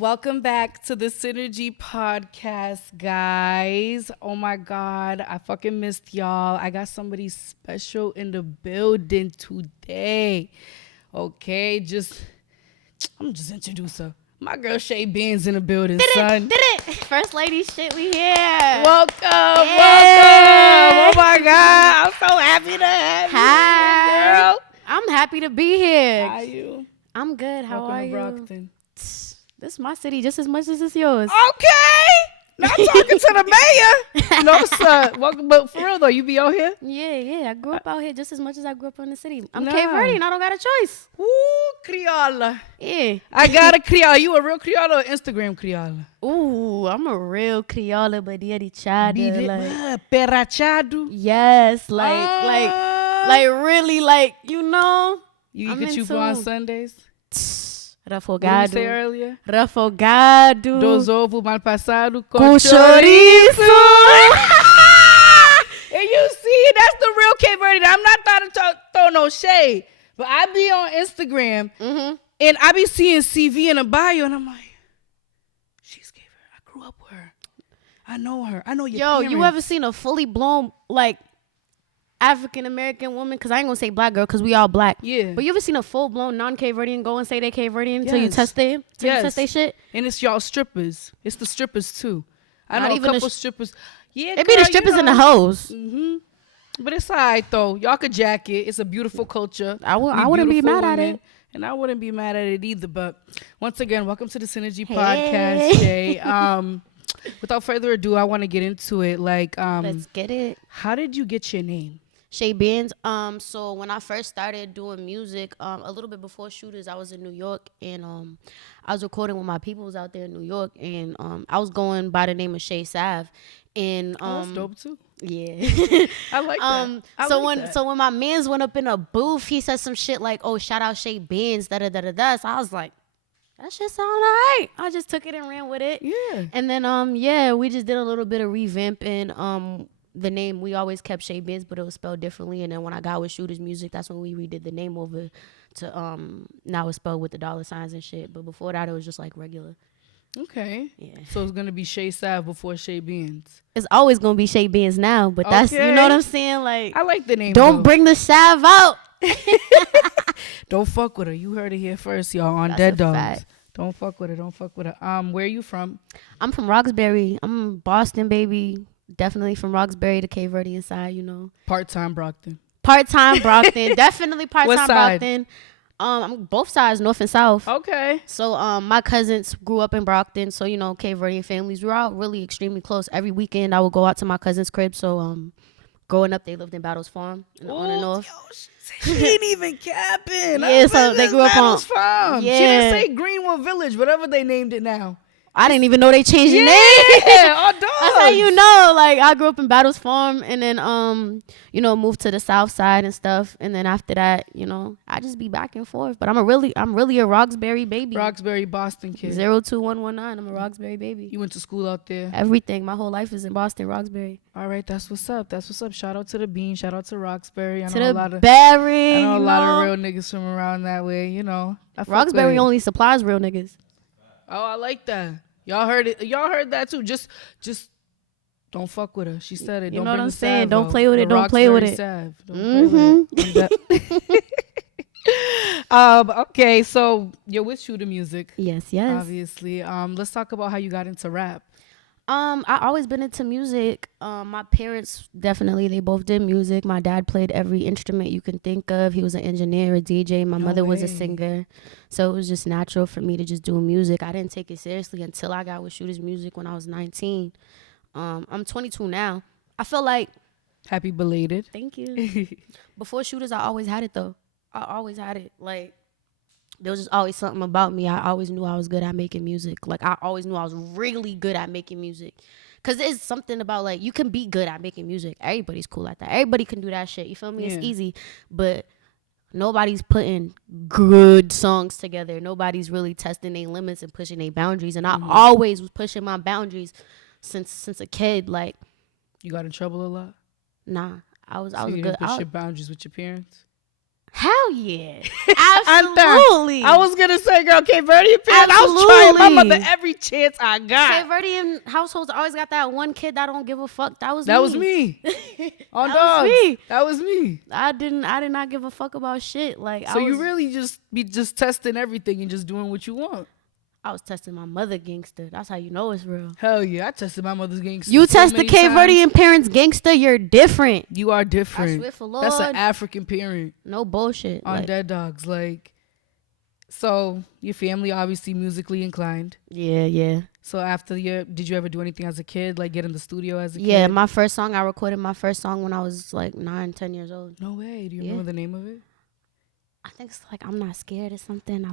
Welcome back to the Cinnergy podcast, guys. Oh my God, I fucking missed y'all. I got somebody special in the building today. Okay, I'm just introduce her. My girl Shay Ben's in the building, son. Did it. First lady shit, we here. Welcome. Oh my God, I'm so happy to have Hi. you, girl. I'm happy to be here. How are you? I'm good. How Welcome are to you? Brockton. This is my city just as much as it's yours. Okay. Not talking to the mayor. No, sir. Welcome, but for real though, you be out here? Yeah. I grew up out here just as much as I grew up in the city. I'm Nah. Cape Verdean. I don't got a choice. Ooh, Creole. Yeah. I got a Creole. You a real Creole or Instagram Creole? Ooh, I'm a real Creole, but the chada. Like, Perachado. yes, like really, like, you know. You I'm could you into- go on Sundays? What did you say Refogado. earlier? Refogado. Dos ovos mal passado Com com chorizo. And you see, that's the real Cape Verde. I'm not trying to throw no shade, but I be on Instagram and I be seeing CV in a bio, and I'm like, she's Cape Verde. I grew up with her. I know her. I know your Yo, parents. you ever seen a fully blown, like, African American woman? Because I ain't gonna say black girl, because we all black. Yeah. But you ever seen a full blown non Cape Verdean go and say they Cape Verdean until you Yes. test they, till you Yes. test they shit? And it's y'all strippers. It's the strippers too. I Not know a even the couple strippers. Yeah, It be the girl, strippers you and the know. hoes. But it's all right though. Y'all could jack it. It's a beautiful culture. I We wouldn't be beautiful mad at women, it. and I wouldn't be mad at it either. But once again, welcome to the Cinnergy Hey. podcast, Shay. Without further ado, I want to get into it. Like, Let's get it. how did you get your name? Shay Benz. So when I first started doing music, a little bit before Shooters, I was in New York, and I was recording with my peoples out there in New York, and I was going by the name of Shay Sav, and That's dope too. yeah. I like that. I so like when that. so when my mans went up in a booth, he said some shit like, "Oh, shout out Shay Benz, da da da da da." So I was like, that shit sound alright. I just took it and ran with it. Yeah. And then we just did a little bit of revamp, and the name, we always kept Shay Benz, but it was spelled differently. And then when I got with Shooters Music, that's when we redid the name over to now it's spelled with the dollar signs and shit. But before that, it was just like regular. Okay. Yeah. So it's gonna be Shay Sav before Shay Beans. It's always gonna be Shay Benz now, but that's, you know what I'm saying? Like, I like the name. don't though. bring the salve out. Don't fuck with her. You heard it here first, y'all. On That's Dead a Dogs. fact. Don't fuck with her. Don't fuck with her. Where you from? I'm from Roxbury. I'm Boston, baby. Definitely from Roxbury to Cape Verdean side, you know. Part-time Brockton. Part-time Brockton. Definitely What part-time side? Brockton. I'm both sides, north and south. Okay. So my cousins grew up in Brockton, so you know, Cape Verdean families, we're all really extremely close. Every weekend I would go out to my cousin's crib. So growing up, they lived in Battles Farm on the north. She ain't even capping. Yeah, so they grew up on- Farm. Yeah. She didn't say Greenwood Village, whatever they named it now. I didn't even know they changed the name. Yeah, all dogs. That's how you know. Like, I grew up in Battles Farm, and then you know, moved to the south side and stuff. And then after that, you know, I just be back and forth. But I'm really a Roxbury baby. Roxbury, Boston kid. 02119. I'm a Roxbury baby. You went to school out there. Everything. My whole life is in Boston, Roxbury. All right, that's what's up. That's what's up. Shout out to the Bean. Shout out to Roxbury. I To know a lot the of Berry. I know a you lot know? of real niggas from around that way. You know, I fuck with Roxbury it. only supplies real niggas. Oh, I like that. Y'all heard it. Y'all heard that too. Just don't fuck with her. She said it. You Don't know what bring I'm the saying? salve Don't out. play with The it. Don't play with Roxbury it. salve. Don't play with it. Okay, so you're with Shooter Music, Yes. obviously. Let's talk about how you got into rap. I always been into music. My parents definitely, they both did music. My dad played every instrument you can think of. He was an engineer, a DJ. My No mother was a way. singer. So it was just natural for me to just do music. I didn't take it seriously until I got with Shooters Music when I was 19. I'm 22 now. I feel like, Happy belated. thank you. Before Shooters, I always had it though. I always had it. Like, there was just always something about me. I always knew I was good at making music. Like, I always knew I was really good at making music. Because there's something about, like, you can be good at making music. Everybody's cool at that. Everybody can do that shit. You feel me? Yeah. It's easy. But nobody's putting good songs together. Nobody's really testing their limits and pushing their boundaries. And I always was pushing my boundaries since a kid. Like, You got in trouble a lot? nah. I was So you good. didn't push your boundaries with your parents? Hell yeah. Anta. Absolutely. I was gonna say, girl, Cape Verdean parents. I was trying my mother every chance I got. Cape Verdean households always got that one kid that don't give a fuck. That was me. On That dogs. was me. That was me. I did not give a fuck about shit. Like, So you really just be just testing everything and just doing what you want. I was testing my mother gangster. That's how you know it's real. Hell yeah, I tested my mother's gangster. You so test the many Cape times. Verdean parents gangster, you're different. You are different. I swear for Lord. That's an African parent No bullshit. on Like, Dead Dogs. Like, so your family obviously musically inclined. yeah. So after did you ever do anything as a kid? Like get in the studio as a kid? Yeah, my first song, I recorded my first song when I was like 9, 10 years old. No way. Do you remember the name of it? I think it's like I'm Not Scared or something.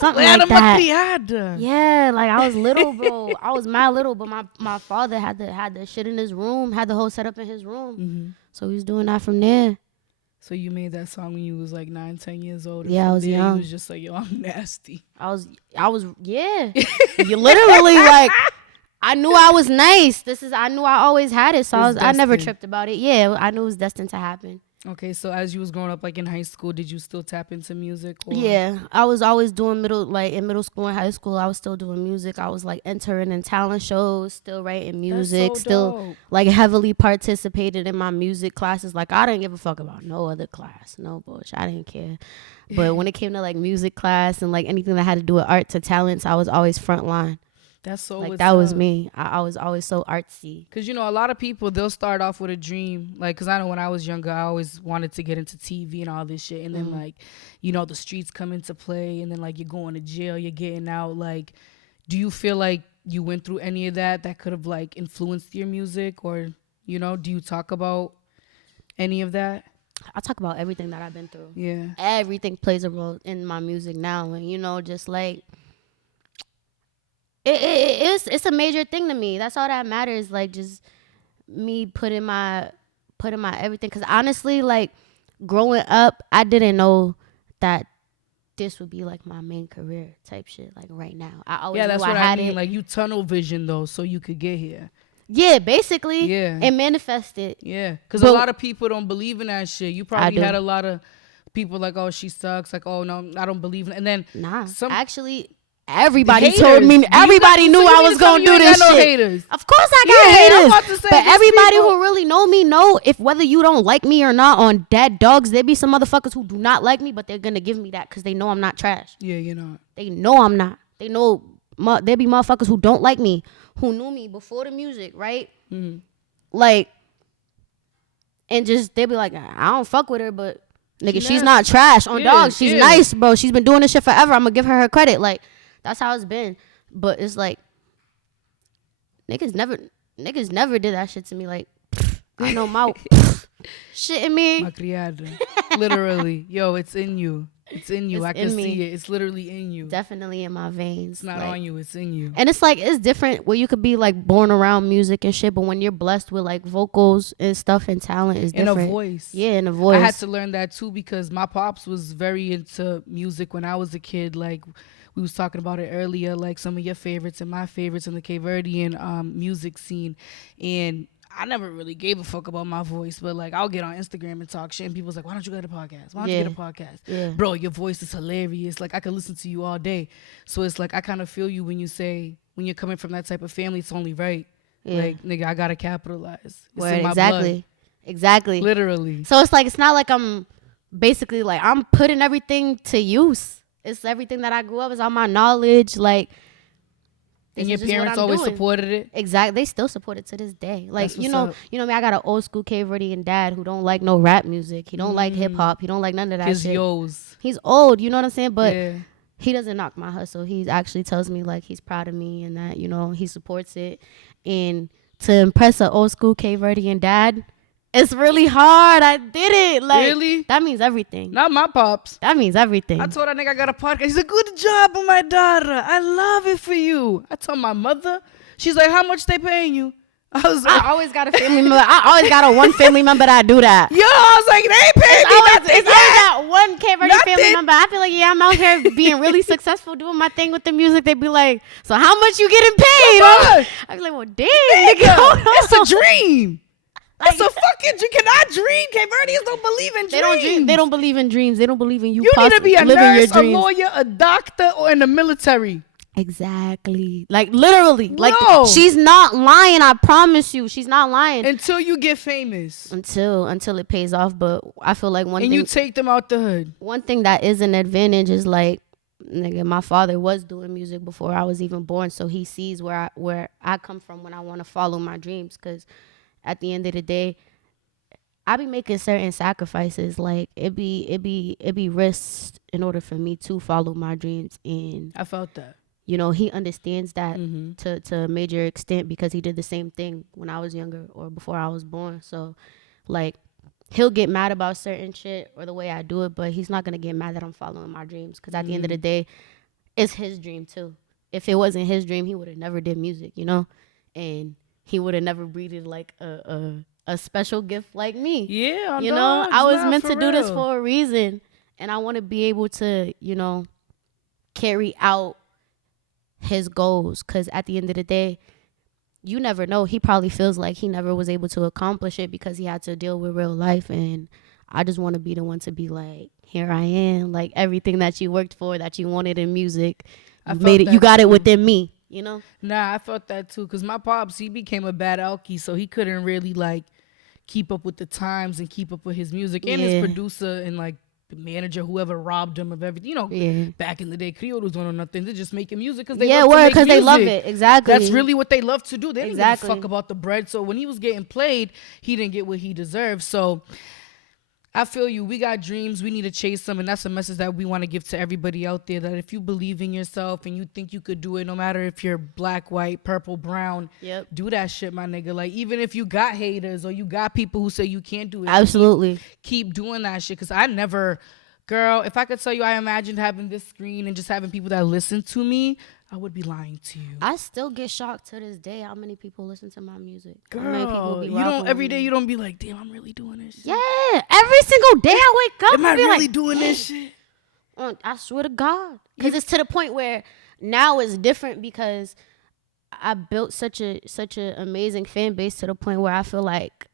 Something like that. Yeah, like I was little, bro. I was mad little, but my father had the shit in his room, had the whole setup in his room. Mm-hmm. So he was doing that from there. So you made that song when you was like 9, 10 years old. Yeah, I was young. You was just like, yo, I'm nasty. I was yeah. You literally like I knew I was nice. I knew I always had it, so I never tripped about it. Yeah, I knew it was destined to happen. Okay, so as you was growing up, like in high school, did you still tap into music? Or? Yeah, I was always doing in middle school and high school. I was still doing music. I was like entering in talent shows, still writing music, That's so still dope. like heavily participated in my music classes. Like I didn't give a fuck about no other class, no bullshit. I didn't care. But when it came to like music class and like anything that had to do with art to talents, I was always front line. That's so like what's that was up. me. I was always so artsy. Because, you know, a lot of people, they'll start off with a dream. Like, because I know when I was younger, I always wanted to get into TV and all this shit. And then, like, you know, the streets come into play. And then, like, you're going to jail, you're getting out. Like, do you feel like you went through any of that could have, like, influenced your music? Or, you know, do you talk about any of that? I talk about everything that I've been through. Yeah. Everything plays a role in my music now. And, you know, just like... It's a major thing to me. That's all that matters. Like just me putting my everything. Cause honestly, like growing up, I didn't know that this would be like my main career type shit. Like right now, I always that's knew what I had I mean. it. Like you tunnel vision though, so you could get here. Yeah, basically. Yeah. And manifest it. Yeah, because a lot of people don't believe in that shit. You probably do. had a lot of people like, oh, she sucks. Like, oh no, I don't believe in it. And then Actually. Everybody haters. told me. Everybody knew I was gonna do this shit. Haters. Of course, I got haters. I'm about to say, but everybody people who really know me know if whether you don't like me or not on Dead Dogs, there be some motherfuckers who do not like me, but they're gonna give me that because they know I'm not trash. Yeah, you know. They know I'm not. They know there be motherfuckers who don't like me, who knew me before the music, right? Mm-hmm. Like, and just they be like, I don't fuck with her, but nigga, she's not trash on Dogs. She's nice, bro. She's been doing this shit forever. I'm gonna give her credit. Like. That's how it's been. But it's like niggas never did that shit to me. Like I know my shit in me. My criada. Literally. Yo, it's in you. It's in you. I can see it. It's literally in you. Definitely in my veins. It's not on you. It's in you. And it's like it's different where you could be like born around music and shit, but when you're blessed with like vocals and stuff and talent is different. And a voice. Yeah, and a voice. I had to learn that too because my pops was very into music when I was a kid. Like we was talking about it earlier, like some of your favorites and my favorites in the Cape Verdean music scene. And I never really gave a fuck about my voice, but like I'll get on Instagram and talk shit and people's like, why don't you get a podcast? Why don't you get a podcast? Yeah. Bro, your voice is hilarious. Like I could listen to you all day. So it's like I kind of feel you when you say, when you're coming from that type of family, it's only right. Yeah. Like, nigga, I gotta capitalize. It's in my blood. Exactly. Literally. So it's like, it's not like I'm basically like, I'm putting everything to use. It's everything that I grew up. It's all my knowledge. Like, and your parents always supported it? Exactly. They still support it to this day. Like, you know me, I got an old school Cape Verdean dad who don't like no rap music. He don't like hip hop. He don't like none of that shit. He's old, you know what I'm saying? But he doesn't knock my hustle. He actually tells me like he's proud of me and that, you know, he supports it. And to impress an old school Cape Verdean dad, it's really hard. I did it. Like, really? That means everything. Not my pops. That means everything. I told that nigga I got a podcast. He's like, good job on my daughter. I love it for you. I told my mother. She's like, how much they paying you? I was like, I always got a family member. I always got a one family member that do that. Yo, I was like, they pay me nothing. It's always that one Cape Verdean family member. I feel like, yeah, I'm out here being really successful doing my thing with the music. They be like, so how much you getting paid? I be like, well, damn, nigga, it's a dream. Like, It's a fucking dream. Can I dream? Cape Verdeans don't believe in dreams. they don't dream. They don't believe in dreams. They don't believe in you. You need to be a living your nurse, a dreams. lawyer, a doctor, or in the military. Exactly. Like literally. Like No. she's not lying. I promise you, she's not lying. Until you get famous. Until it pays off. But I feel like And you take them out the hood. one thing that is an advantage is like, nigga, my father was doing music before I was even born, so he sees where I come from when I want to follow my dreams. Because at the end of the day, I be making certain sacrifices. Like it be risks in order for me to follow my dreams, and I felt that. you know, he understands that Mm-hmm. to a major extent because he did the same thing when I was younger or before I was born. So, like, he'll get mad about certain shit or the way I do it, but he's not going to get mad that I'm following my dreams because at the end of the day, it's his dream too. If it wasn't his dream, he would have never did music, you know? And he would have never breeded, like, a special gift like me. Yeah, You know? I was meant to do this for a reason. And I want to be able to, you know, carry out his goals, because at the end of the day, you never know. He probably feels like he never was able to accomplish it because he had to deal with real life, and I just want to be the one to be like, here I am, like everything that you worked for, that you wanted in music, you got it within me, you know? Nah, I felt that too, because my pops, he became a bad alky, so he couldn't really like keep up with the times and keep up with his music, and his producer and like the manager, whoever robbed him of everything, you know. Back in the day, Criollos don't know nothing. They're just making music because they they love it. Exactly. That's really what they love to do. They didn't give a fuck about the bread. So when he was getting played, he didn't get what he deserved. So I feel you. We got dreams. We need to chase them. And that's a message that we want to give to everybody out there, that if you believe in yourself and you think you could do it, no matter if you're black, white, purple, brown, do that shit, my nigga. Like, even if you got haters or you got people who say you can't do it. Absolutely. Keep doing that shit. Because I never, girl, if I could tell you I imagined having this screen and just having people that listen to me, I would be lying to you. I still get shocked to this day how many people listen to my music. Girl, how many people be you don't every day you don't be like, damn, I'm really doing this shit. Yeah, every single day I wake up. Am I really like, doing this shit? I swear to God, because it's to the point where now it's different because I built such a amazing fan base to the point where I feel like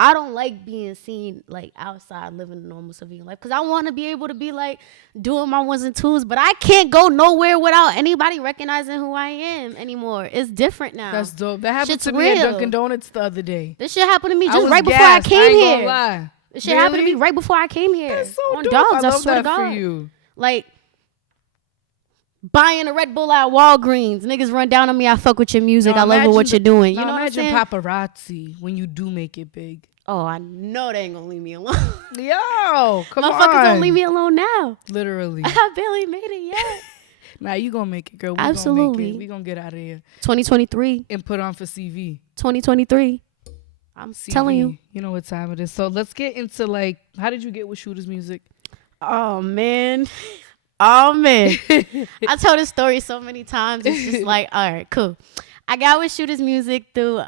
I don't like being seen like outside living a normal civilian life, because I want to be able to be like doing my ones and twos, but I can't go nowhere without anybody recognizing who I am anymore. It's different now. That's dope. That happened to me at Dunkin' Donuts the other day. This shit happened to me just right before I came here. Gonna lie. This shit happened to me right before I came here. That's so on dope. dogs, I I love swear that to God. for you. Like buying a Red Bull at Walgreens. Niggas run down on me. I fuck with your music. I love what you're doing. You know what I'm saying? Imagine paparazzi when you do make it big. Oh, I know they ain't gonna leave me alone. Yo, come on. Motherfuckers don't leave me alone now. Literally. I barely made it yet. Nah, you gonna make it, girl. We Absolutely. Gonna make it. We gonna get out of here. 2023. And put on for CV. 2023. I'm CV, telling you. You know what time it is. So let's get into like, how did you get with Shooter's music? Oh, man. I tell this story so many times. It's just like, all right, cool. I got with Shooter's music through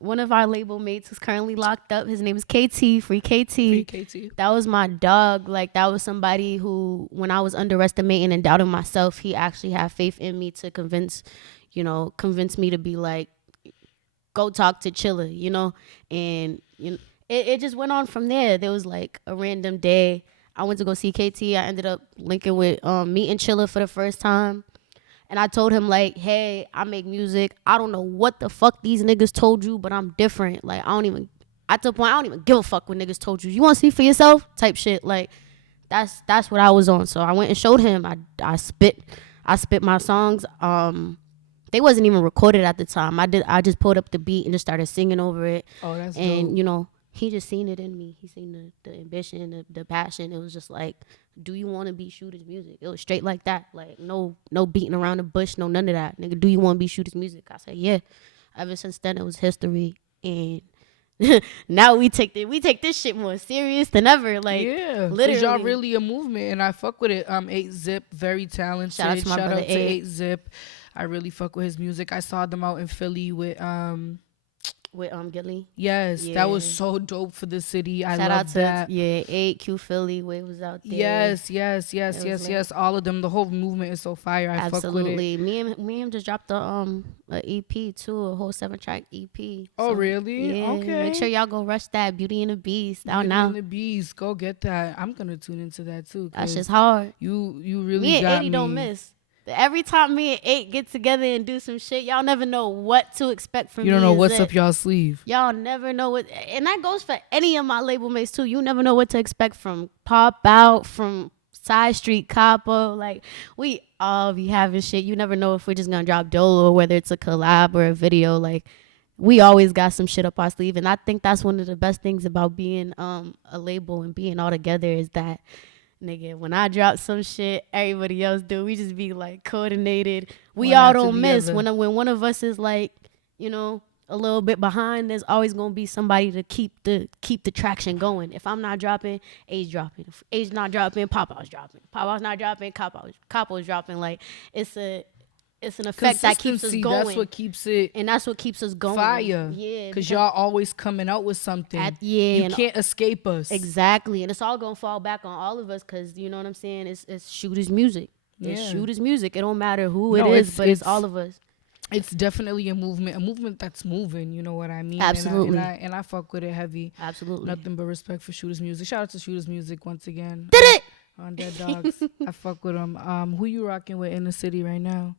one of our label mates who's currently locked up. His name is KT, Free KT. Free KT. That was my dog. Like, that was somebody who, when I was underestimating and doubting myself, he actually had faith in me to convince me to be like, go talk to Chilla, you know? And you know, it just went on from there. There was like a random day. I went to go see KT. I ended up linking with meeting Chilla for the first time. And I told him, like, hey, I make music. I don't know what the fuck these niggas told you, but I'm different. Like, at the point, I don't even give a fuck what niggas told you. You want to see for yourself? Type shit. Like, that's what I was on. So I went and showed him. I spit my songs. They wasn't even recorded at the time. I just pulled up the beat and just started singing over it. Oh, that's dope. And, you know, he just seen it in me. He seen the ambition, the passion. It was just like, do you want to be Shooter's music? It was straight like that. Like, no beating around the bush, no none of that. Nigga, do you want to be Shooter's music? I said, yeah. Ever since then, it was history. And now we take this shit more serious than ever. Like, yeah, literally. Y'all really a movement, and I fuck with it. 8-Zip, very talented. Shout out to my brother 8-Zip. I really fuck with his music. I saw them out in Philly with with Gilly. Yes, Yeah. that was so dope for the city. I Shout out love to that. 8Q Philly, Wave was out there. Yes. All of them. The whole movement is so fire. I fuck with it. Absolutely. Me and him just dropped a EP too, a whole 7-track EP. Oh, really? Yeah. Okay. Make sure y'all go rush that Beauty and the Beast out Beauty now. and the Beast. Go get that. I'm gonna tune into that too. That's just hard. You really Me and got 80 me. don't miss. Every time me and 8 get together and do some shit, y'all never know what to expect from me. You don't know what's up y'all sleeve. Y'all never know what, and that goes for any of my label mates too. You never know what to expect from Pop Out, from Side Street Capo. Like, we all be having shit. You never know if we're just gonna drop Dolo or whether it's a collab or a video. Like, we always got some shit up our sleeve, and I think that's one of the best things about being a label and being all together is that, nigga, when I drop some shit, everybody else do. We just be like coordinated. We all don't miss. When one of us is like, you know, a little bit behind, there's always gonna be somebody to keep the traction going. If I'm not dropping, A's dropping. If A's not dropping, Pop-Out's dropping. Pop-Out's not dropping, Capo's dropping. Like, it's an effect that keeps us going. That's what keeps it. And that's what keeps us going. Fire. Yeah. Because y'all always coming out with something. You can't escape us. Exactly. And it's all going to fall back on all of us because, you know what I'm saying? It's shooters music. It's shooters music. It don't matter who it is, but it's all of us. It's definitely a movement that's moving. You know what I mean? Absolutely. And I fuck with it heavy. Absolutely. Nothing but respect for shooters music. Shout out to shooters music once again. Did it! On Dead Dogs. I fuck with them. Who you rocking with in the city right now?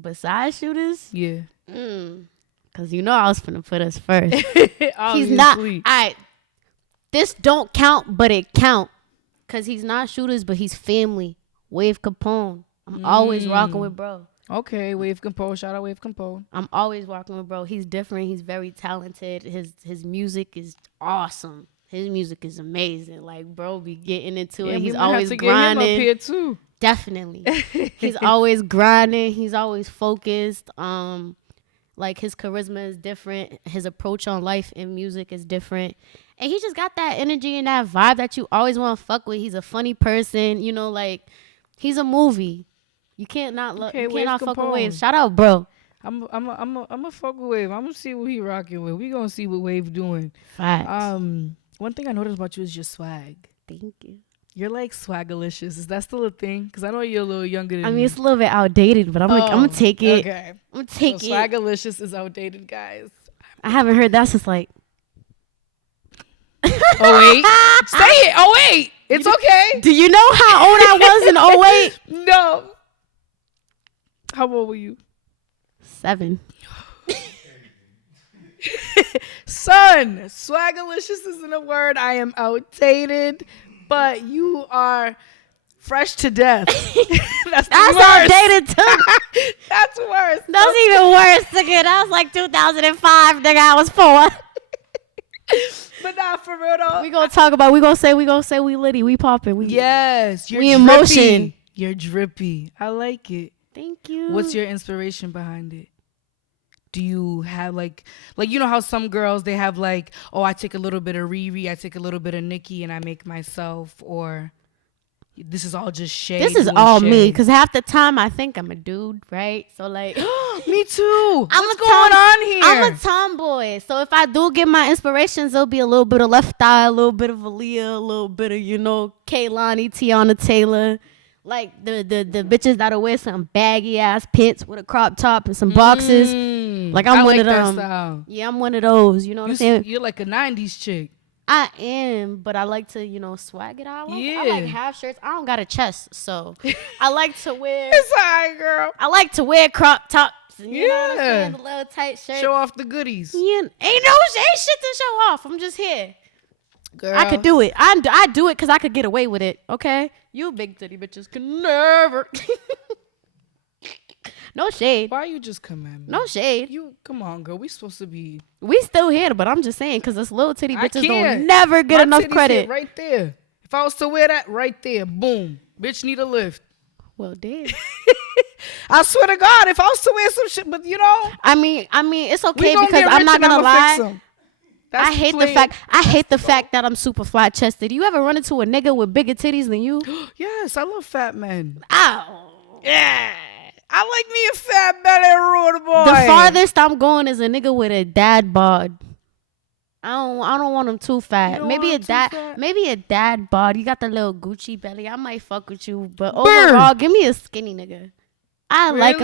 Besides shooters? Yeah. Because you know I was finna put us first. He's not. All right. This don't count, but it count. Because he's not shooters, but he's family. Wave Capone. I'm always rocking with bro. Okay, Wave Capone. Shout out Wave Capone. I'm always rocking with bro. He's different. He's very talented. His music is awesome. His music is amazing. Like, bro be getting into it. He's always grinding. Get him up here too. Definitely. He's always grinding. He's always focused. Like, his charisma is different. His approach on life and music is different. And he just got that energy and that vibe that you always want to fuck with. He's a funny person. You know, like, he's a movie. You can't not look. You cannot fuck with Wave. Shout out, bro. I'm a fuck with Wave. I'm gonna see what he rocking with. We gonna see what Wave doing. Facts. One thing I noticed about you is your swag. Thank you. You're like swagalicious. Is that still a thing? Because I know you're a little younger than me. I mean, it's a little bit outdated, but I'm gonna take it. Okay. I'm gonna take it. Swagalicious is outdated, guys. I haven't heard that since like. Oh wait, say it. Oh wait, it's okay. Do you know how old I was in 08? No. How old were you? 7. Son, swagalicious isn't a word. I am outdated, but you are fresh to death. That's outdated too. That's worse. That's even worse, nigga. That was like 2005, nigga. I was 4. But nah, for real though. We gonna say we litty, we popping. Yes, you're we drippy. In motion. You're drippy. I like it. Thank you. What's your inspiration behind it? Do you have like you know how some girls they have like, oh, I take a little bit of Riri, I take a little bit of Nicki, and I make myself, or this is all just Shay. This is all Shay. Me, because half the time I think I'm a dude, right? So like, me too. What's going on here? I'm a tomboy, so if I do get my inspirations, there'll be a little bit of Left Eye, a little bit of Aaliyah, a little bit of Kehlani, Tiana Taylor. Like the bitches that'll wear some baggy ass pants with a crop top and some boxes. Like I'm one of them. Style. Yeah, I'm one of those. You know what I'm saying? You're like a 90s chick. I am, but I like to, swag it out. I like half shirts. I don't got a chest, so I like to wear. It's all right, girl. I like to wear crop tops. You know what I'm saying? The little tight shirts. Show off the goodies. Yeah, ain't shit to show off. I'm just here. Girl. I could do it. I do it because I could get away with it. Okay, you big titty bitches can never. No shade. Why you just come at me? No shade. You come on, girl. We supposed to be. We still here, but I'm just saying because this little titty bitches don't never get enough credit. Right there. If I was to wear that, right there, boom, bitch need a lift. Well, damn. I swear to God, if I was to wear some shit, but I mean, it's okay because I'm not gonna lie. I hate the fact that I'm super flat chested. You ever run into a nigga with bigger titties than you? Yes, I love fat men. Ow. Yeah. I like me a fat belly rude boy. The farthest I'm going is a nigga with a dad bod. I don't want him too fat. Maybe a dad bod. You got the little Gucci belly. I might fuck with you, but overall, give me a skinny nigga. I like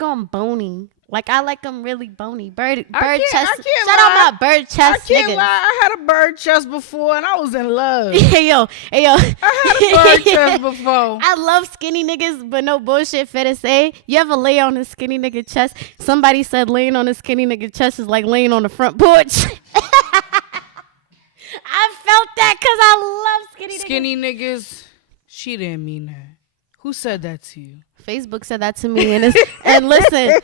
him bony. Like I like him really bony. Bird chest. Shout out my bird chest. I can't lie. I had a bird chest before and I was in love. Hey yo. I had a bird chest before. I love skinny niggas, but no bullshit. Fair to say, you ever lay on a skinny nigga chest? Somebody said laying on a skinny nigga chest is like laying on the front porch. I felt that because I love skinny niggas. Skinny niggas. She didn't mean that. Who said that to you? Facebook said that to me, and listen,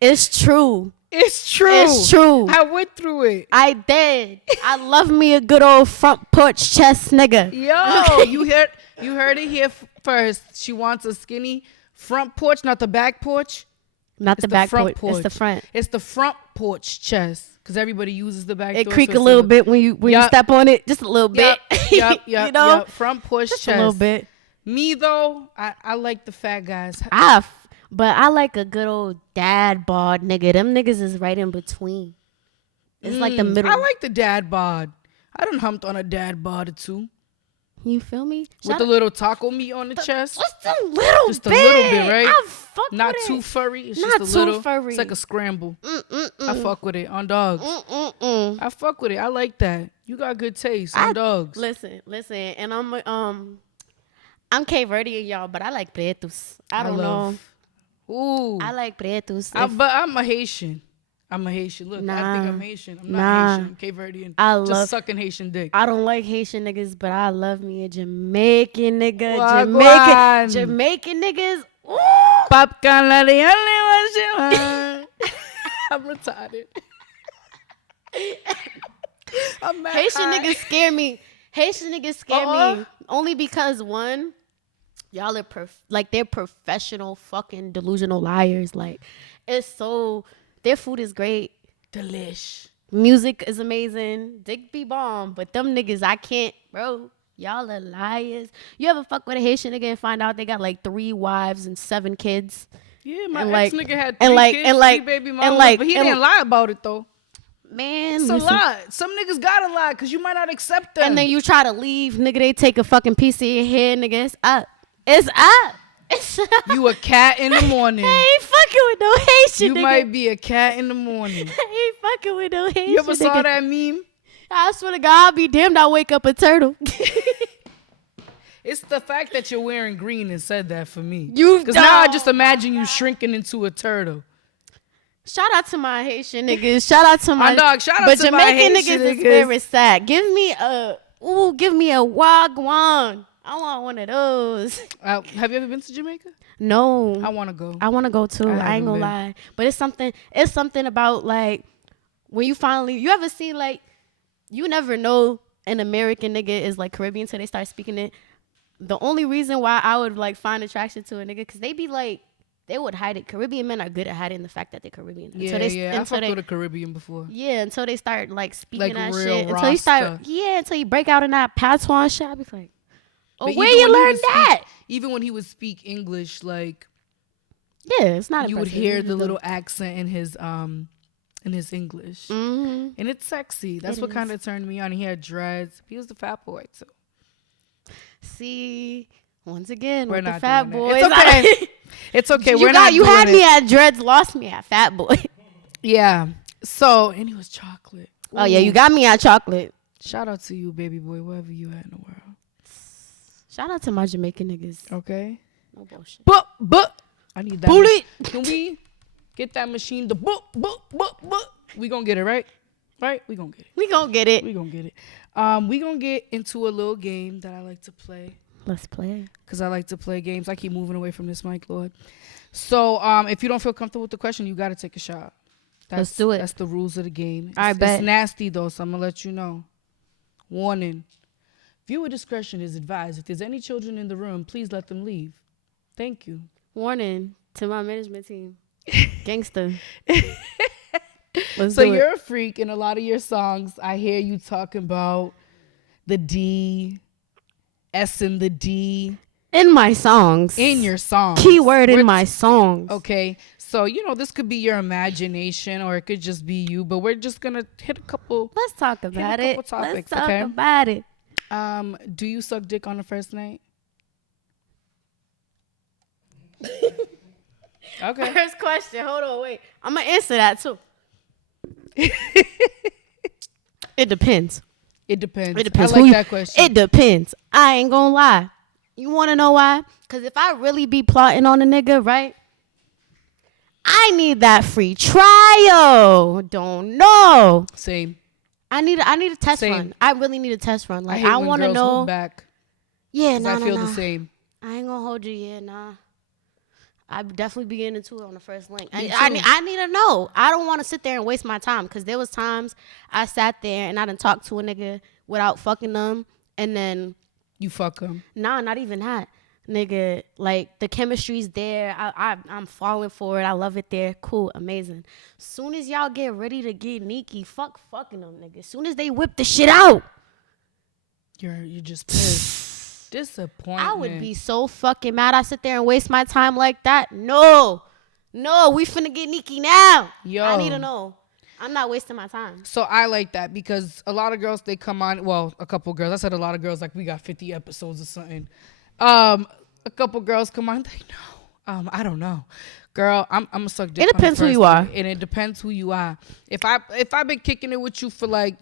it's true. It's true. It's true. I went through it. I did. I love me a good old front porch chest nigga. Yo, you heard it here first. She wants a skinny front porch, not the back porch. Not the back porch. It's the front. It's the front porch chest because everybody uses the back. It creak a little bit when you step on it, just a little bit. Yep. You know, yep. Front porch just chest. a little bit. Me though, I like the fat guys. But I like a good old dad bod nigga. Them niggas is right in between. It's like the middle. I like the dad bod. I done humped on a dad bod or two. You feel me? With the little taco meat on the chest. Just a little bit, right? I fuck Not with too it. furry. It's Not just a little. too furry. It's like a scramble. I fuck with it on dogs. I fuck with it. I like that. You got good taste on dogs. Listen, and I'm Cape Verdean, y'all, but I like pretos. I don't know. Ooh. I like pretos. But I'm a Haitian. Look, I think I'm Haitian. I'm not Haitian. I'm Cape Verdean. Just sucking Haitian dick. I don't like Haitian niggas, but I love me a Jamaican nigga. Jamaican niggas. Ooh. Popcorn are the only ones you want. I'm retarded. I'm mad Haitian high. niggas scare me. Haitian niggas scare me only because one, y'all are they're professional fucking delusional liars. Like their food is great, Delish. music is amazing, dick be bomb, but them niggas I can't, bro. Y'all are liars. You ever fuck with a Haitian nigga and find out they got like 3 wives and 7 kids? Yeah, my ex nigga had 3 kids, 3 baby mamas, but he didn't lie about it though. Man, it's a lot. Some niggas gotta lie because you might not accept them. And then you try to leave, nigga. They take a fucking piece of your head, nigga. It's up. It's up. It's up. You a cat in the morning. I ain't fucking with no Haitian nigga. You might be a cat in the morning. I ain't fucking with no Haitian nigga. You ever saw that meme? I swear to God, I'll be damned I wake up a turtle. It's the fact that you're wearing green and said that for me. Because now I just imagine you shrinking into a turtle. Shout out to my Haitian niggas. Shout out to my dog. Shout out but to Jamaican my Haitian niggas is very sad. Give me a wagwan. I want one of those. Have you ever been to Jamaica? No. I want to go. I want to go too. I ain't gonna lie. But it's something about like when you ever see like you never know an American nigga is like Caribbean until they start speaking it. The only reason why I would like find attraction to a nigga because they be like. They would hide it. Caribbean men are good at hiding the fact that they're Caribbean. I fucked with a Caribbean before. Yeah, until they start like speaking like that shit. Until you break out in that patois and shit. I be like, where you learn that? Even when he would speak English, like it's not. You would hear the little accent in his English, and it's sexy. That's what kind of turned me on. He had dreads. He was the fat boy too. See. Once again, we're with not the fat boys. It's okay. It's okay. You had me at dreads, lost me at fat boy. Yeah. So, and he was chocolate. Oh, yeah, you got me at chocolate. Shout out to you, baby boy, wherever you at in the world. Shout out to my Jamaican niggas. Okay. No bullshit. But I need that. Bullet. Can we get that machine? We gonna get it, right? Right? We gonna get it. We gonna get it. We gonna get into a little game that I like to play. Let's play. Because I like to play games. I keep moving away from this mic, Lord. So if you don't feel comfortable with the question, you got to take a shot. Let's do it. That's the rules of the game. I bet. It's nasty, though, so I'm going to let you know. Warning. Viewer discretion is advised. If there's any children in the room, please let them leave. Thank you. Warning to my management team. Gangster. So you're a freak. In a lot of your songs, I hear you talking about the D... S and the D. In my songs. In your songs. Keyword in my songs. Okay. So, this could be your imagination or it could just be you, but we're just going to hit a couple. Let's talk about it. Topics, Let's talk about it. Do you suck dick on the first night? Okay. First question. Hold on, wait. I'm going to answer that too. It depends. It depends. It depends. I like that question. It depends. I ain't gonna lie. You wanna know why? Because if I really be plotting on a nigga, right? I need that free trial. Don't know. Same. I need a test run. I really need a test run. Like I want to know. Hold back. Yeah, I feel the same. I ain't gonna hold you. Yeah, nah. I definitely be getting into it on the first link. I need to know. I don't want to sit there and waste my time because there was times I sat there and I done talked to a nigga without fucking them, and then you fuck them. Nah, not even that, nigga. Like the chemistry's there. I'm falling for it. I love it there. Cool, amazing. Soon as y'all get ready to get sneaky, fucking them, nigga. Soon as they whip the shit out, you're just pissed. Disappointment. I would be so fucking mad. I sit there and waste my time like that. No, we finna get sneaky now. Yo, I need to know. I'm not wasting my time. So I like that because a lot of girls, they come on. Well, a couple girls. I said a lot of girls, like we got 50 episodes or something. A couple girls come on. They know. I don't know. Girl, I'm gonna suck dick. It depends who you are. And it depends who you are. If I've been kicking it with you for like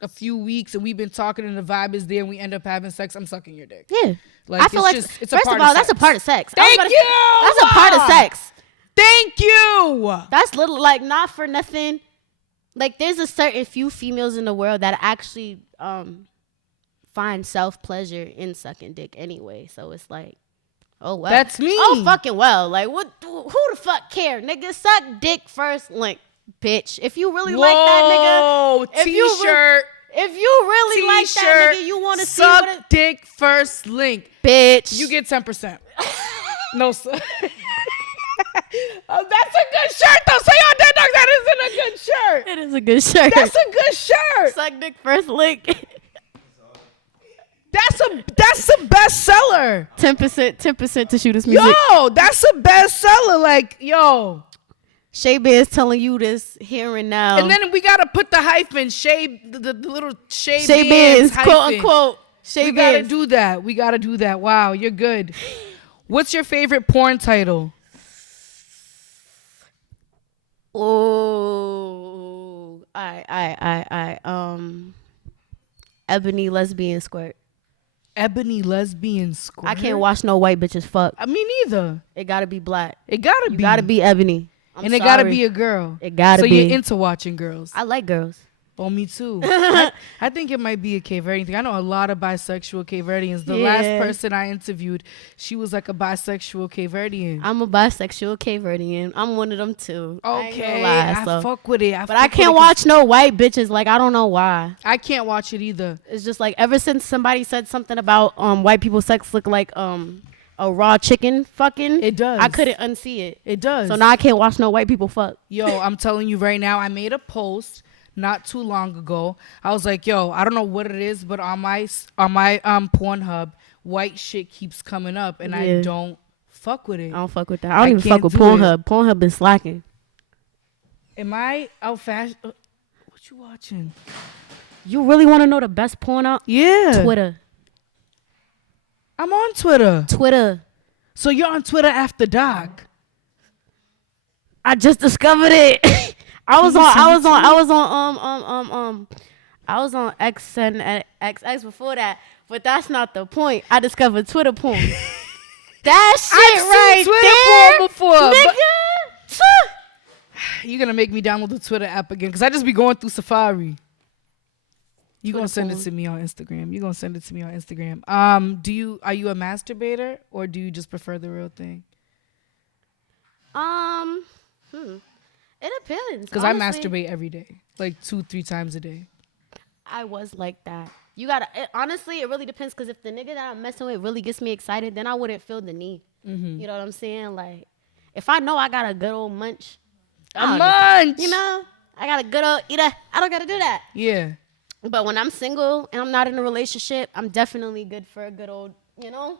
a few weeks and we've been talking and the vibe is there and we end up having sex, I'm sucking your dick. Yeah. Like I feel like it's first of all, that's a part of sex. Thank you. That's a part of sex. Thank you. That's little, like, not for nothing. Like, there's a certain few females in the world that actually find self-pleasure in sucking dick anyway. So it's like, oh, well. That's me. Oh, fucking well. Like, what? Who the fuck care? Nigga, suck dick first link, bitch. If you really like that nigga. T-shirt. If you really like that nigga, you want to see what suck dick first link. Bitch. You get 10%. No, sir. Oh, that's a good shirt, though. Say on that, dog. That isn't a good shirt. It is a good shirt. That's a good shirt. Suck dick first link. That's a bestseller. 10% to shoot his music. Yo, that's a bestseller. Like, yo. Shay Bear's telling you this here and now. And then we gotta put the hyphen. Shay, the little Shay Bears, hyphen. quote unquote. Shay Bears. We gotta do that. Wow, you're good. What's your favorite porn title? Oh, I Ebony Lesbian Squirt. Ebony Lesbian Squirt. I can't watch no white bitches fuck. Me neither. It gotta be black. It gotta be. You gotta be ebony. It gotta be a girl. It gotta be. So you're into watching girls. I like girls. Oh, me too. I think it might be a Cape Verdean thing. I know a lot of bisexual Cape Verdeans. The last person I interviewed, she was like a bisexual Cape Verdean. I'm a bisexual Cape Verdean. I'm one of them too. Okay, I fuck with it. But I can't watch no white bitches. Like, I don't know why. I can't watch it either. It's just like ever since somebody said something about white people sex look like a raw chicken fucking. It does. I couldn't unsee it. It does. So now I can't watch no white people fuck. Yo, I'm telling you right now, I made a post not too long ago. I was like, yo, I don't know what it is, but on my Pornhub, white shit keeps coming up and I don't fuck with it. I don't fuck with that. I don't even fuck with Pornhub. Pornhub been slacking. Am I out fast? What you watching? You really want to know the best porn out? Yeah. Twitter. I'm on Twitter. So you're on Twitter after dark. I just discovered it. I was on X and XX before that, but that's not the point. I discovered Twitter porn. That shit I've seen Twitter porn before. Nigga. You're gonna make me download the Twitter app again because I just be going through Safari. You gonna send it to me on Instagram. Are you a masturbator or do you just prefer the real thing? It depends. Because I masturbate every day, like 2-3 times a day. I was like that. You gotta, honestly, it really depends. Because if the nigga that I'm messing with really gets me excited, then I wouldn't feel the need. Mm-hmm. You know what I'm saying? Like, if I know I got a good old munch. You know? I got a good old eater. I don't gotta do that. Yeah. But when I'm single and I'm not in a relationship, I'm definitely good for a good old,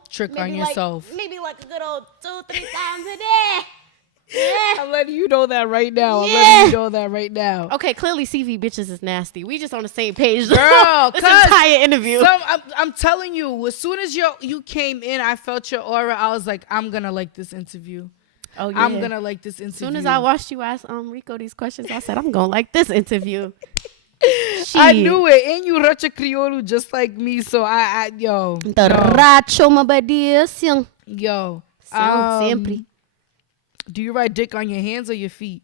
Trick on maybe yourself. maybe like a good old 2-3 times a day. Yeah. I'm letting you know that right now. I'm Yeah. letting you know that right now. Okay, clearly CV bitches is nasty. We just on the same page. Girl, this 'cause entire interview. I'm telling you, as soon as you came in, I felt your aura. I was like, I'm gonna like this interview. Oh yeah. I'm gonna like this interview. As soon as I watched you ask Rico these questions, I said I'm gonna like this interview. I knew it. And you Rocha Criollo just like me. So yo. Racho mabadia sim. Yo. Sempre. Do you ride dick on your hands or your feet?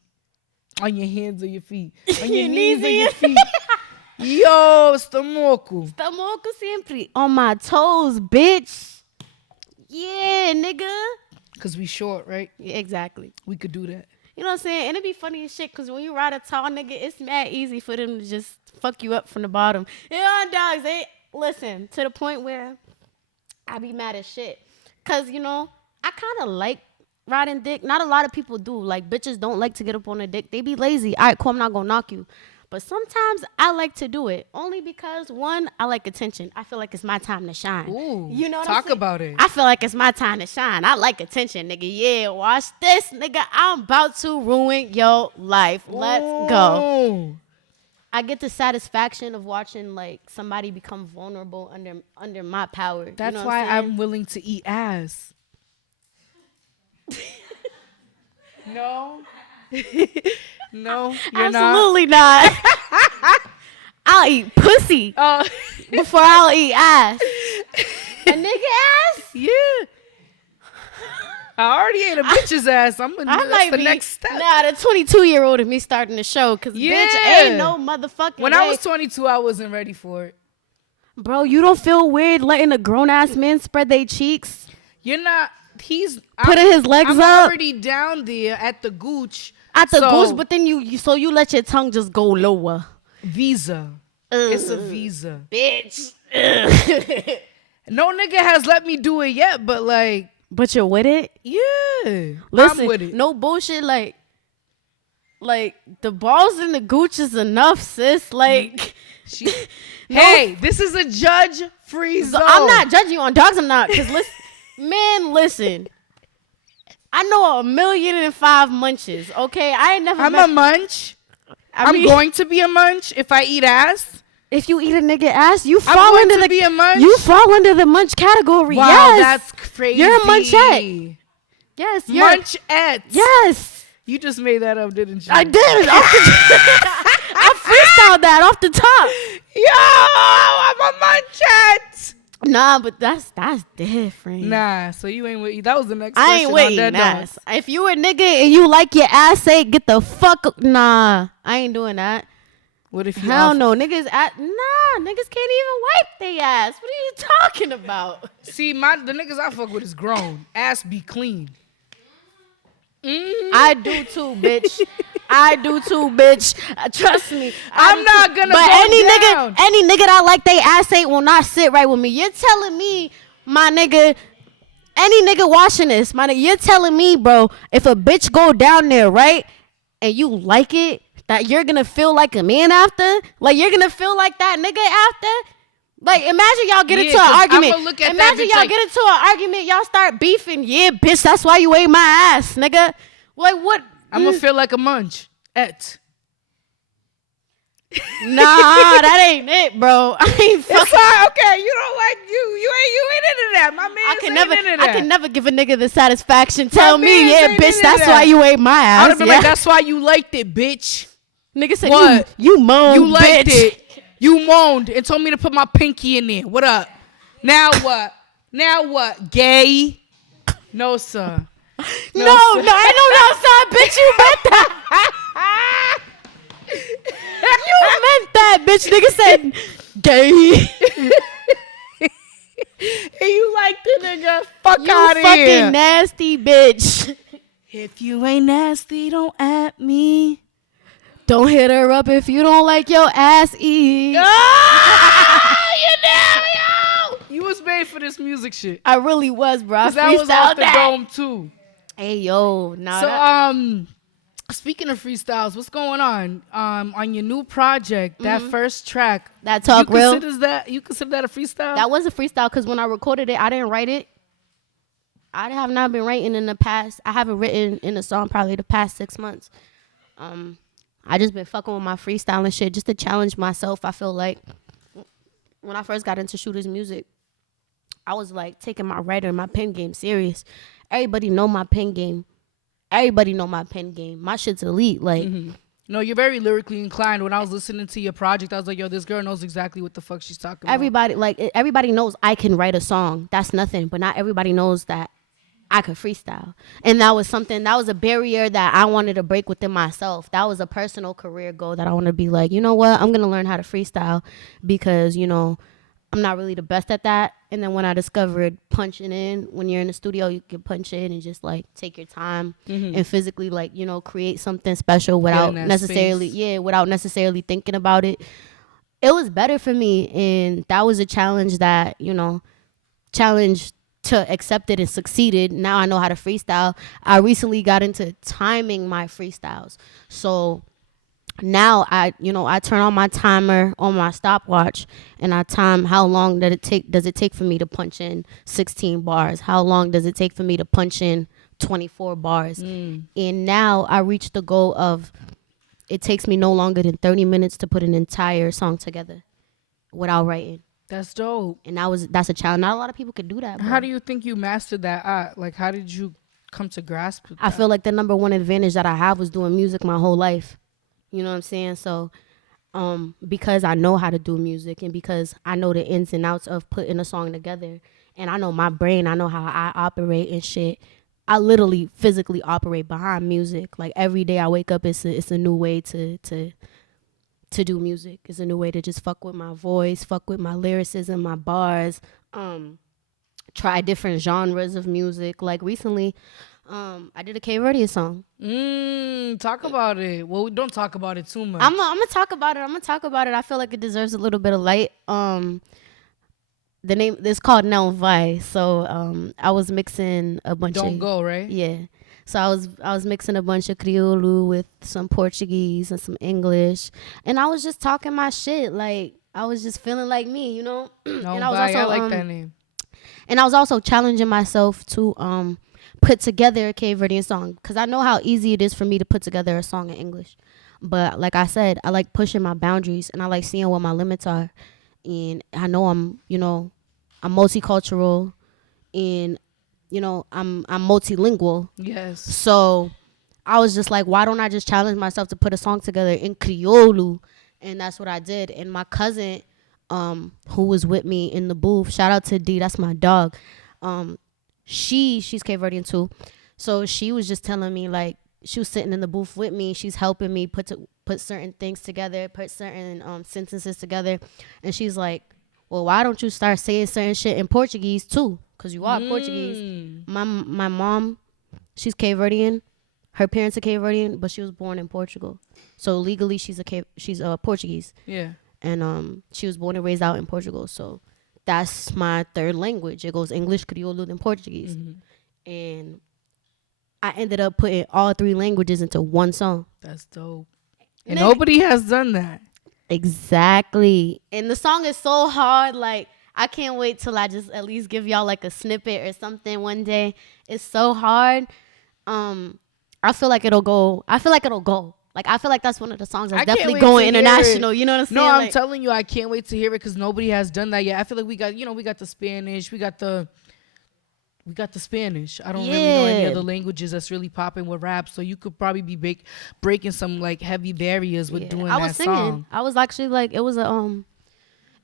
On your hands or your feet? On your knees or your feet? Yo, Stamoku. Stamoku sempre. On my toes, bitch. Yeah, nigga. Cause we short, right? Yeah, exactly. We could do that. You know what I'm saying? And it'd be funny as shit because when you ride a tall nigga, it's mad easy for them to just fuck you up from the bottom. You know, dogs, they listen to the point where I be mad as shit. Cause I kind of like riding dick. Not a lot of people do. Like bitches don't like to get up on a dick. They be lazy. All right, cool, I'm not gonna knock you. But sometimes I like to do it only because one, I like attention. I feel like it's my time to shine. Ooh, you know what talk I'm saying? about it. I feel like it's my time to shine. I like attention, nigga. Yeah, watch this, nigga. I'm about to ruin your life. Let's go. I get the satisfaction of watching like somebody become vulnerable under my power. That's you know why I'm I'm willing to eat ass. No. No, you're Absolutely not. I'll eat pussy before I'll eat ass. A nigga ass? Yeah. I already ate a bitch's ass. That's the next step. Nah, the 22-year-old of me starting the show. Because bitch, ain't no motherfucking When way. I was 22, I wasn't ready for it. Bro, you don't feel weird letting a grown-ass man spread their cheeks? You're not. Putting his legs I'm up? already down there at the gooch. At the goose, but then you let your tongue just go lower. Visa. It's a visa. Bitch. No nigga has let me do it yet, but like. But you're with it? Yeah. Listen, I'm with it. No bullshit. Like the balls in the gooch is enough, sis. Like. Hey, this is a judge-free zone. I'm not judging you on dogs. I'm not. Because listen. I know 1,000,005 munches, okay? I ain't never I'm a munch. I'm going to be a munch if I eat ass. If you eat a nigga ass, you I'm fall going under to be a munch. You fall under the munch category. Wow, yes. that's crazy. You're a munchette. Yes, you're munchette. Yes. You just made that up, didn't you? I did. I freestyled that off the top. Yo, I'm a munchette. Nah, but that's different. Nah, so you ain't with. That was the next. I ain't with on ass. If you a nigga and you like your ass ate, get the fuck up. Nah, I ain't doing that. What if you? Hell no, niggas niggas can't even wipe their ass. What are you talking about? See, the niggas I fuck with is grown. Ass be clean. I do too, bitch. Trust me. I'm not gonna. But go any nigga that like they ass ate will not sit right with me. You're telling me, my nigga, any nigga watching this, my nigga, you're telling me, bro, if a bitch go down there, right, and you like it, that you're gonna feel like a man after? Like you're gonna feel like that nigga after? Like, imagine y'all get into an argument. Imagine y'all get into an argument. Y'all start beefing. Yeah, bitch, that's why you ate my ass, nigga. Like, what? I'm going to feel like a munch. Nah, that ain't it, bro. I ain't fucking. It's all, okay, you don't like you ain't into that. My man I can never give a nigga the satisfaction. Tell me, yeah, bitch, that's why you ate my ass. I would have been like, that's why you liked it, bitch. Nigga said, what? You moaned, you liked bitch. it. You moaned and told me to put my pinky in there. What up? Now what? Gay? No, sir. No, I know no, sir. Bitch, you meant that. You meant that, bitch. Nigga said gay. And you like the nigga. Fuck you out of here. You fucking nasty bitch. If you ain't nasty, don't at me. Don't hit her up if you don't like your ass eat. Oh, yo! You was made for this music shit. I really was, bro. That was off the dome too. Hey, yo. Nah, Speaking of freestyles, what's going on your new project, that first track, That Talk Real. You consider that a freestyle? That was a freestyle because when I recorded it, I didn't write it. I have not been writing in the past. I haven't written in a song probably the past 6 months. I just been fucking with my freestyle and shit just to challenge myself. I feel like when I first got into Shooter's music, I was like taking my writer and my pen game serious. Everybody know my pen game. My shit's elite. Like, No, you're very lyrically inclined. When I was listening to your project, I was like, yo, this girl knows exactly what the fuck she's talking about. Everybody knows I can write a song. That's nothing. But not everybody knows that I could freestyle. And that was a barrier that I wanted to break within myself. That was a personal career goal that I want to be like, you know what? I'm going to learn how to freestyle because, you know, I'm not really the best at that. And then when I discovered punching in, when you're in the studio, you can punch in and just like take your time and physically like, you know, create something special without necessarily thinking about it. It was better for me. And that was a challenge that, you know, to accept it and succeeded. Now I know how to freestyle. I recently got into timing my freestyles. So now I turn on my timer on my stopwatch and I time how long does it take for me to punch in 16 bars? How long does it take for me to punch in 24 bars? And now I reached the goal of it takes me no longer than 30 minutes to put an entire song together without writing. That's dope. And that's a challenge. Not a lot of people could do that. How do you think you mastered that? Like, how did you come to grasp that? I feel like the number one advantage that I have was doing music my whole life. You know what I'm saying? So because I know how to do music and because I know the ins and outs of putting a song together and I know my brain, I know how I operate and shit, I literally physically operate behind music. Like every day I wake up, it's a new way to do music. It's a new way to just fuck with my voice, fuck with my lyricism, my bars, try different genres of music. Like recently, I did a Cape Verdean song. Talk about it. Well, don't talk about it too much. I'm gonna talk about it. I feel like it deserves a little bit of light. The name is called Não Vai. So I was mixing a bunch Don't go, right? Yeah. So I was mixing a bunch of Criollo with some Portuguese and some English, and I was just talking my shit. Like I was just feeling like me, you know. Não and I was Vai. also, I like that name. And I was also challenging myself to put together a Cape Verdean song because I know how easy it is for me to put together a song in English. But like I said, I like pushing my boundaries and I like seeing what my limits are. And I know I'm multicultural and, you know, I'm multilingual. Yes. So I was just like, why don't I just challenge myself to put a song together in Criollo? And that's what I did. And my cousin, who was with me in the booth, shout out to D, that's my dog. She's Cape Verdean too. So she was just telling me, like, she was sitting in the booth with me. She's helping me put certain things together, put certain sentences together. And she's like, well, why don't you start saying certain shit in Portuguese too? Because you are Portuguese. My mom, she's Cape Verdean. Her parents are Cape Verdean, but she was born in Portugal. So legally, she's Portuguese. Yeah. And she was born and raised out in Portugal. So that's my third language. It goes English, Criollo, and Portuguese. And I ended up putting all three languages into one song. That's dope. And nobody has done that. Exactly. And the song is so hard. Like, I can't wait till I just at least give y'all like a snippet or something one day. It's so hard. I feel like it'll go. Like, I feel like that's one of the songs that's definitely going international. You know what I'm saying? No, I'm telling you, I can't wait to hear it because nobody has done that yet. I feel like we got the Spanish. We got the Spanish. I don't really know any other languages that's really popping with rap. So you could probably be breaking some like heavy barriers with doing that song. I was actually like, it was an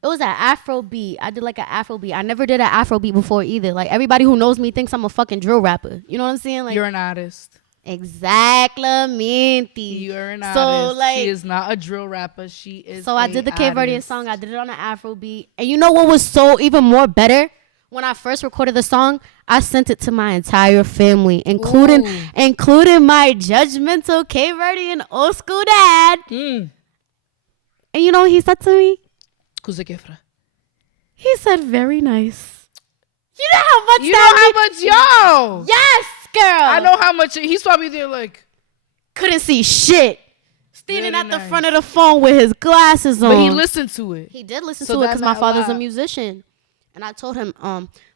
Afro beat. I did like an Afro beat. I never did an Afro beat before either. Like everybody who knows me thinks I'm a fucking drill rapper. You know what I'm saying? Like you're an artist. Exactly. You're an artist. So like, she is not a drill rapper. She is. So I did the Cape Verdean song. I did it on an Afro beat. And you know what was so even more better? When I first recorded the song, I sent it to my entire family, including my judgmental Cape Verdean old school dad. And you know what he said to me? He said, very nice. You know how much yo. Yes, girl. I know how much. He's probably there like, Couldn't see shit. Standing Very at the nice. front of the phone with his glasses on. But he listened to it. He did listen So to it because that's my not father's a loud. musician. And I told him,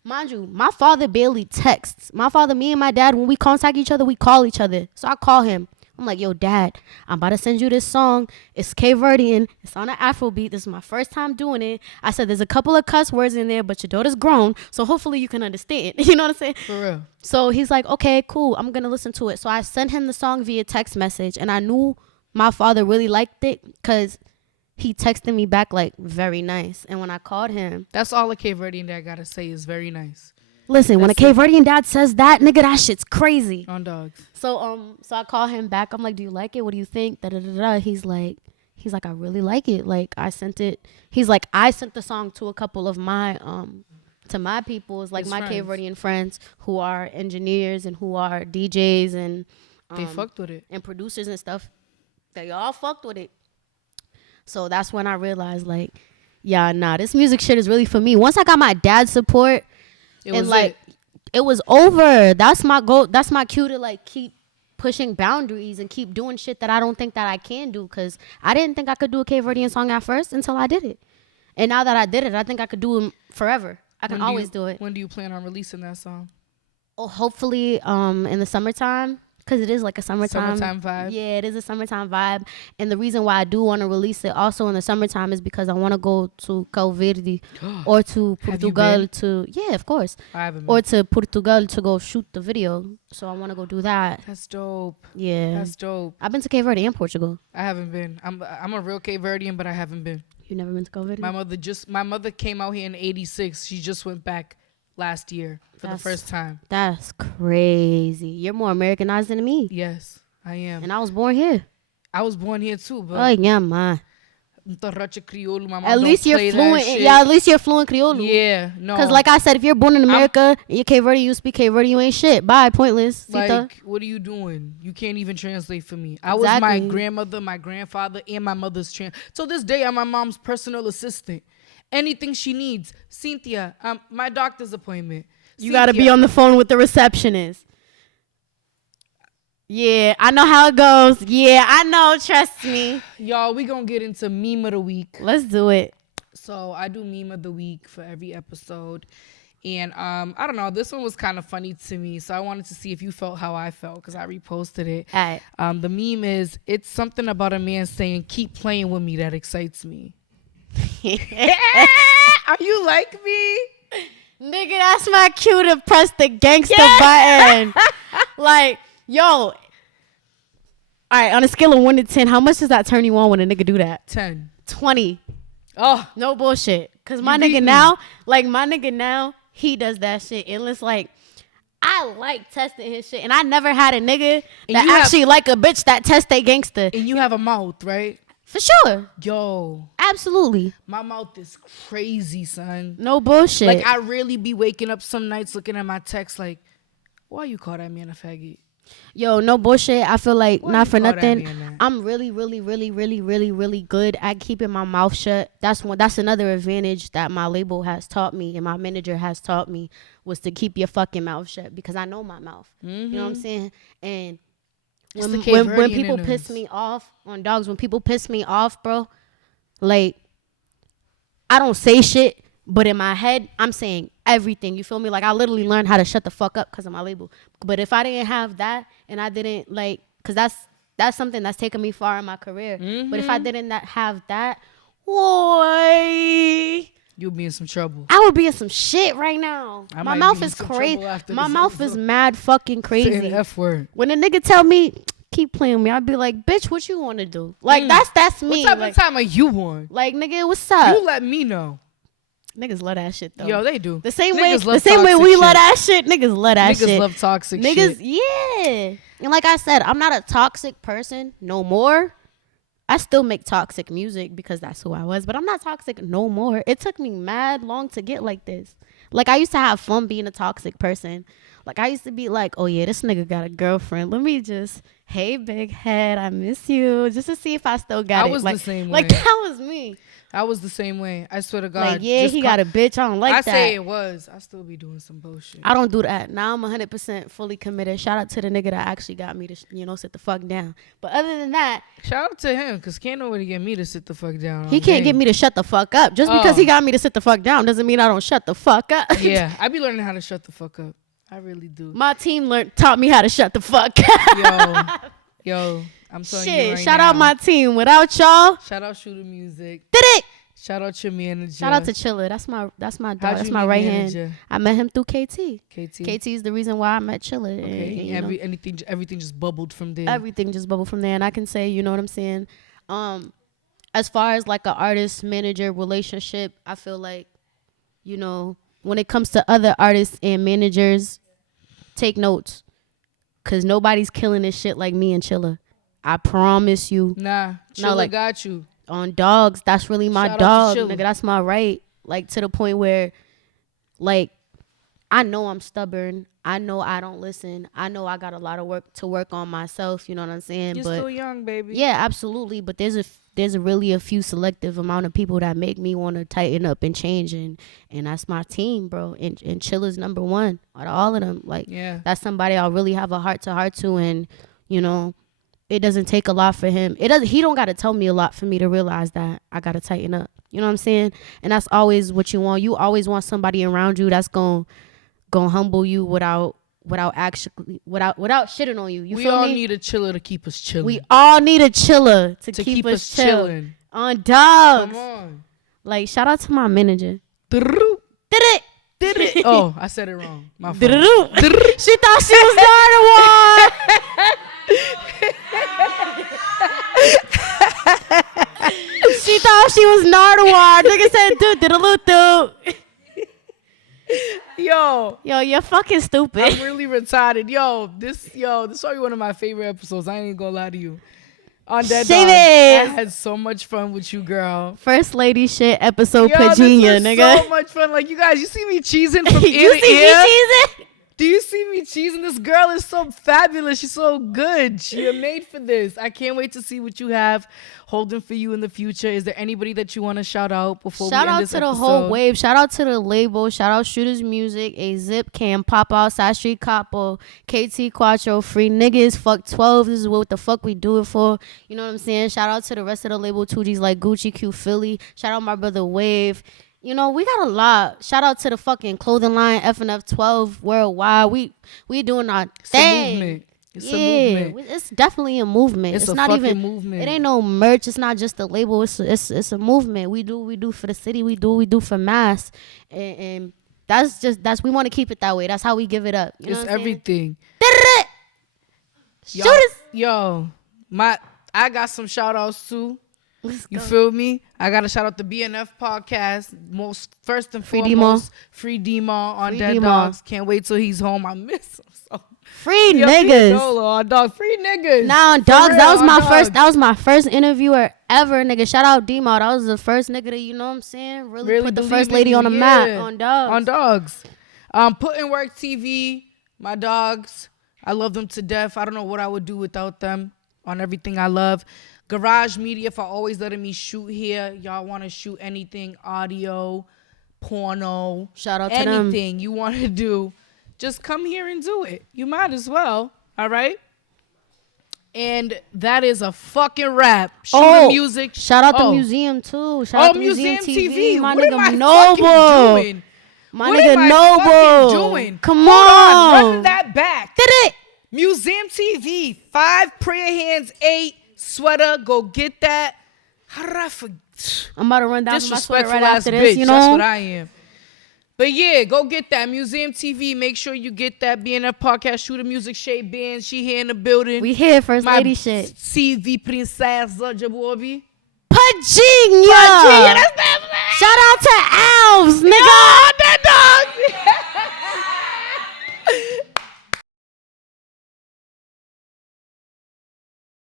mind you, my father barely texts. My father, me and my dad, when we contact each other, we call each other. So I call him. I'm like, yo, Dad, I'm about to send you this song. It's Cape Verdean. It's on an Afro beat. This is my first time doing it. I said, there's a couple of cuss words in there, but your daughter's grown, so hopefully you can understand. You know what I'm saying? For real. So he's like, okay, cool. I'm going to listen to it. So I sent him the song via text message, and I knew my father really liked it because he texted me back like, very nice. And when I called him, That's all a Cape Verdean dad gotta say is very nice. listen, when a That's Cape Verdean dad says that, nigga, that shit's crazy. On dogs. So I call him back. I'm like, do you like it? What do you think? Da da da da. He's like, I really like it. Like, I sent it. He's like, I sent the song to a couple of my to my people's, like His my friends. Cape Verdean friends who are engineers and who are DJs and They fucked with it. and producers and stuff. They all fucked with it. So that's when I realized, like, yeah, nah, this music shit is really for me. Once I got my dad's support, It and was like it was over. That's my goal. That's my cue to like keep pushing boundaries and keep doing shit that I don't think that I can do. Cause I didn't think I could do a Cape Verdean song at first until I did it. And now that I did it, I think I could do them forever. I can always do it. When do you plan on releasing that song? Oh, hopefully in the summertime. Cause it is like a summertime vibe. Yeah, it is a summertime vibe. And the reason why I do want to release it also in the summertime is because I want to go to Cabo Verde or to Have you Portugal been? to, yeah, of course. I haven't. Or to Portugal to go shoot the video. So I want to go do that. That's dope. Yeah. That's dope. I've been to Cape Verde and Portugal. I haven't been. I'm a real Cape Verdean, but I haven't been. You never been to Cabo Verde? My mother came out here in '86. She just went back last year for the first time. That's crazy. You're more Americanized than me. Yes, I am. And I was born here. I was born here too, but Oh, yeah, man. Criollo, my mom At least don't you're play that fluent. shit. Yeah, at least you're fluent Creole. Yeah, no. Because like I said, if you're born in America and you're Cape Verde, you speak Cape Verde, you ain't shit. Bye, pointless. Sita. like, what are you doing? You can't even translate for me. I was my Exactly. grandmother, my grandfather, and my mother's So this day, I'm my mom's personal assistant. Anything she needs, Cynthia, my doctor's appointment. You got to be on the phone with the receptionist. Yeah, I know how it goes. Yeah, I know. Trust me. Y'all, we gonna get into meme of the week. Let's do it. So I do meme of the week for every episode. And I don't know, this one was kind of funny to me. So I wanted to see if you felt how I felt because I reposted it. All right. The meme is, it's something about a man saying, keep playing with me that excites me. Are you like me? Nigga, that's my cue to press the gangster button. Like, yo. All right, on a scale of 1 to 10, how much does that turn you on when a nigga do that? 10. 20. Oh, No bullshit. Because my beat nigga me. now, he does that shit. And it's like, I like testing his shit. And I never had a nigga And that you have- actually like a bitch that test they gangster. and you have a mouth, right? For sure. Yo, Absolutely. my mouth is crazy, son. No bullshit. Like, I really be waking up some nights looking at my text like, why you call that man a faggot? Yo, no bullshit. I feel like, Why not you for call that nothing, man that? I'm really, really, really, really, really, really good at keeping my mouth shut. That's another advantage that my label has taught me and my manager has taught me, was to keep your fucking mouth shut, because I know my mouth. You know what I'm saying? And It's the when Cape Verdean people in piss us. me off on dogs, when people piss me off, bro, like, I don't say shit, but in my head, I'm saying everything. You feel me? Like, I literally learned how to shut the fuck up because of my label. But if I didn't have that, and I didn't, like, because that's something that's taken me far in my career. But if I didn't have that, boy, You'll be in some trouble. I would be in some shit right now. I My might mouth be in is some crazy. trouble after My this mouth is episode. mad fucking Saying crazy. the F word. When a nigga tell me, keep playing with me, I'd be like, bitch, what you want to do? Like, that's me. What type Like, of time are you on? nigga, what's up? You let me know. Niggas love that shit though. Yo, they do. The same Niggas way love we toxic love shit. that shit, niggas love that Niggas shit. love toxic Niggas, shit. yeah. And like I said, I'm not a toxic person no more. I still make toxic music because that's who I was, but I'm not toxic no more. It took me mad long to get like this. Like, I used to have fun being a toxic person. Like, I used to be like, oh, yeah, this nigga got a girlfriend. Let me just, hey, big head, I miss you. Just to see if I still got it. I was the same way. Like, that was me. I was the same way. I swear to God. Like, yeah, he got a bitch. I don't like that. I say it was. I still be doing some bullshit. I don't do that. Now I'm 100% fully committed. Shout out to the nigga that actually got me to, sit the fuck down. But other than that. Shout out to him, because can't nobody get me to sit the fuck down. He can't get me to shut the fuck up. Just because he got me to sit the fuck down doesn't mean I don't shut the fuck up. Yeah, I be learning how to shut the fuck up. I really do. My team taught me how to shut the fuck up. Yo, I'm telling you right shout now. out my team. Without y'all. Shout out Shooter Music. Did it. Shout out your manager. Shout out to Chiller. That's my dog. That's my right hand. I met him through KT. KT is the reason why I met Chiller. Okay. And everything just bubbled from there. Everything just bubbled from there. And I can say, you know what I'm saying? As far as like an artist manager relationship, I feel like, when it comes to other artists and managers, take notes. Cause nobody's killing this shit like me and Chiller. I promise you. Nah, Chiller got you. On dogs, that's really my Shout dog, nigga. That's my right. Like, to the point where, like, I know I'm stubborn. I know I don't listen. I know I got a lot of work to work on myself. You know what I'm saying? You're still young, baby. Yeah, absolutely. But there's really a few selective amount of people that make me want to tighten up and change, and that's my team, bro. And Chiller's number one out of all of them. Like, yeah, that's somebody I'll really have a heart to heart to, and it doesn't take a lot for him. He don't got to tell me a lot for me to realize that I got to tighten up. You know what I'm saying? And that's always what you want. You always want somebody around you that's going to humble you without shitting on you. You feel me? We all need a Chiller to keep us chilling. We all need a Chiller to keep us chilling. On dogs. Come on. Like, shout out to my manager. Did it. Oh, I said it wrong. My fault. She thought she was not the one. She thought she was Nardwar. Nigga said, do. Yo, you're fucking stupid. I'm really retarded. This is probably one of my favorite episodes. I ain't gonna lie to you. On that dog, I had so much fun with you, girl. First lady shit episode Pajinah, nigga. So much fun. Like, you guys, you see me cheesing from ear to ear? You see me cheesing? Do you see me cheesing? This girl is so fabulous. She's so good. You're made for this. I can't wait to see what you have holding for you in the future. Is there anybody that you want to shout out before we end this episode? Shout out to the whole wave. Shout out to the label. Shout out Shooters Music, A Zip Cam, Pop Outside Street Capo, KT Quattro, Free Niggas, Fuck 12. This is what the fuck we do it for. You know what I'm saying? Shout out to the rest of the label 2Gs like Gucci, Q Philly. Shout out my brother Wave. We got a lot. Shout out to the fucking clothing line FNF 12 worldwide. We doing our thing. It's a movement. It's definitely a movement. It's not fucking even movement. It ain't no merch. It's not just a label. It's a movement. We do for the city. We do for mass, and that's we want to keep it that way. That's how we give it up. You know it's everything. Shooters. I got some shout outs too. You feel me? I got to shout out the BNF podcast. First and foremost, Free D-Maw on Dead Dogs. Can't wait till he's home. I miss him so. Free niggas. Free niggas. Nah, on dogs. That was my first interviewer ever, nigga. Shout out D-Maw. That was the first nigga that, you know what I'm saying? Really put the first lady on the map on dogs. On dogs. PUTINWORKTV, my dogs. I love them to death. I don't know what I would do without them on everything I love. Garage Media for always letting me shoot here. Y'all want to shoot anything, audio, porno, shout out to them. Anything you want to do, just come here and do it. You might as well. All right. And that is a fucking wrap. Shooter Music. Shout out the museum too. Shout out to Museum TV. My what nigga am Noble. Doing? My nigga Noble. Doing? Come Hold on. Run that back. Did it. Museum TV. 5 prayer hands, 8 sweater. Go get that. How did I forget? I'm about to run down my sweater right after bitch. this. You know that's what I am. But yeah, go get that. Museum TV. Make sure you get that. BNF podcast. Shooter Music. Shay Band. She here in the building. We here, first lady shit. CV Princesa Jabobi. Pajinah. Shout out to Alves, nigga.